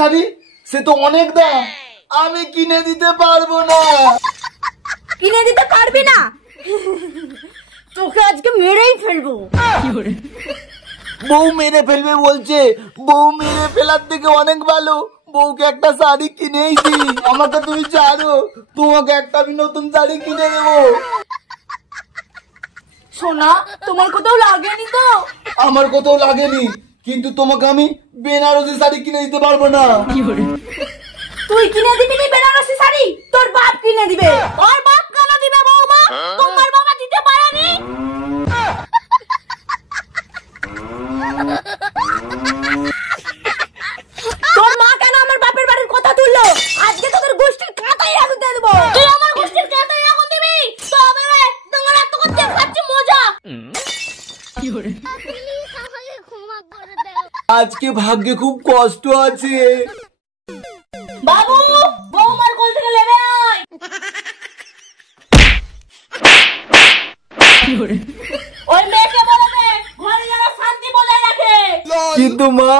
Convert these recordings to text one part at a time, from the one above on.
শাড়ি সে তো অনেক দাম, আমি কিনে দিতে পারবো না। কিনে দিতে পারবি না? তোকে আজকে মেরেই ফেলবো। বউ মেরে ফেলবে বলছে, বউ মেরে ফেলার থেকে অনেক ভালো বউকে একটা শাড়ি কিনেই দি। আমাকে তুমি ছাড়ো, তোমাকে একটা আমি নতুন শাড়ি কিনে দেবো। সোনা, তোমার কোথাও লাগেনি তো? আমার কোথাও লাগেনি, কিন্তু তোমাকে আমি বেনারসি শাড়ি কিনে দিতে পারবো না। তুই কিনে দিবি নি বেনারসি শাড়ি? তোর বাপ কিনে দিবে। ওর বাপ কেন দিবে বৌমা? তোমার বাবা দিতে পারেনি? তোর মা কেন আমার বাপের বাড়ির কথা তুললো? আজকে তোদের গোষ্ঠীর কাঁটাই আগুন দিয়ে দেবো। তুই আমার গোষ্ঠীর কাঁটাই আগুন দিবি? তবে রে, তোমার এত করে দেখাচ্ছি মজা। আজকে ভাগ্যে খুব কষ্ট আছে। বাবু, বৌমার কোল থেকে নেমে আয়। ওই মেয়েকে বলবে ঘরে যেন শান্তি বজায় রাখে। কিন্তু মা,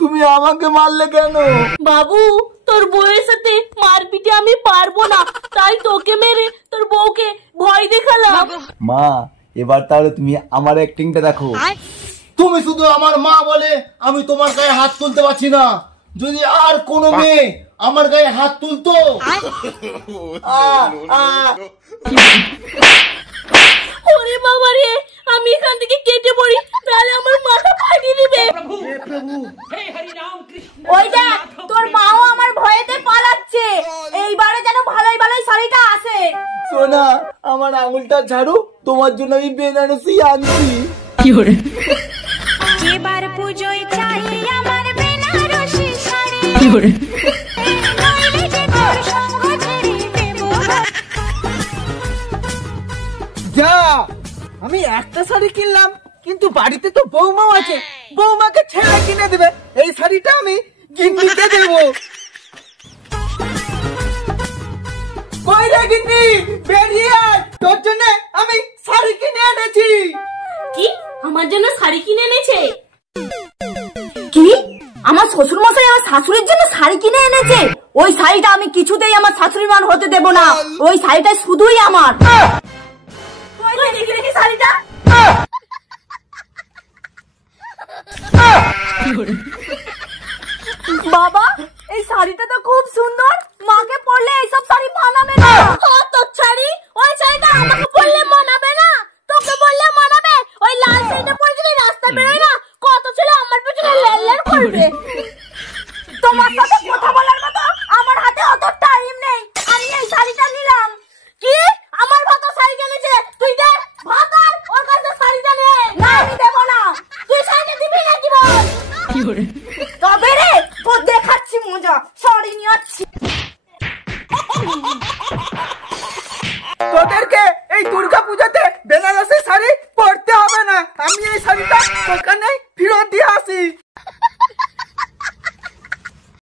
তুমি আমাকে মারলে কেন? বাবু, তোর বউয়ের সাথে মারপিটে আমি পারবো না, তাই তোকে মেরে তোর বউকে ভয় দেখালাম। মা, এবার তাহলে তুমি আমার অ্যাক্টিংটা দেখো। তুমি শুধু আমার মা বলে আমি তোমার গায়ে হাত তুলতে পারছি না। যদি আর কোনো মেয়ে আমার গায়ে হাত তুলতো, ওরে বাবা রে, আমি এখান থেকে কেটে পড়ি, তাহলে আমার মাথা ফাটিয়ে দিবে। ওই দেখ, তোর মাও আমার ভয়েতে পালাচ্ছে। এইবারে যেন ভালোই ভালোই শাড়িটা আসে। সোনা, আমার আঙুলটা ছাড়ো, তোমার জন্য আমি বেনারসি আনছি। এবার পুজোয় চাই আমার বেনারসি শাড়ি। যা, আমি একটা শাড়ি কিনলাম, কিন্তু বাড়িতে তো বৌমাও আছে, বৌমাকে ছেলে কিনে দেবে। এই শাড়িটা আমি গিন্নিকে দেবো। কই রে গিন্নি, বেরিয়ে আয়, তোর জন্য আমি শাড়ি কিনে এনেছি। কি? আমার জন্য শাড়ি কিনে এনেছে? কি? আমার শ্বশুর মশাই আমার শাশুড়ির জন্য শাড়ি কিনে এনেছে? ওই শাড়িটা আমি কিছুতেই আমার শাশুড়ি মান হতে দেব না। ওই শাড়িটা শুধুই আমার। দেখি দেখি শাড়িটা। বাবা, এই শাড়িটা তো খুব সুন্দর, মাকে পরলে এইসব শাড়ি মানাবে না। তোর শাড়ি, ওই শাড়িটা আমাকে পরলে মানাবে না, তোকে বললে মানাবে। ওই লাল শাড়িটা পরে যদি রাস্তা বেরোয় না, কত ছেলে আমার পেছনে লেনলেন করবে। তোমার সাথে কথা বলার মতো আমার হাতে অত টাইম নেই, আমি এই শাড়িটা নিলাম। কি? আমার ভাতা শাড়ি কিনেছে? তুই দে ভাতার, ওর কাছে শাড়িটা নে। না, আমি দেবো না। তুই শাড়িটা দিবি নাকি বল?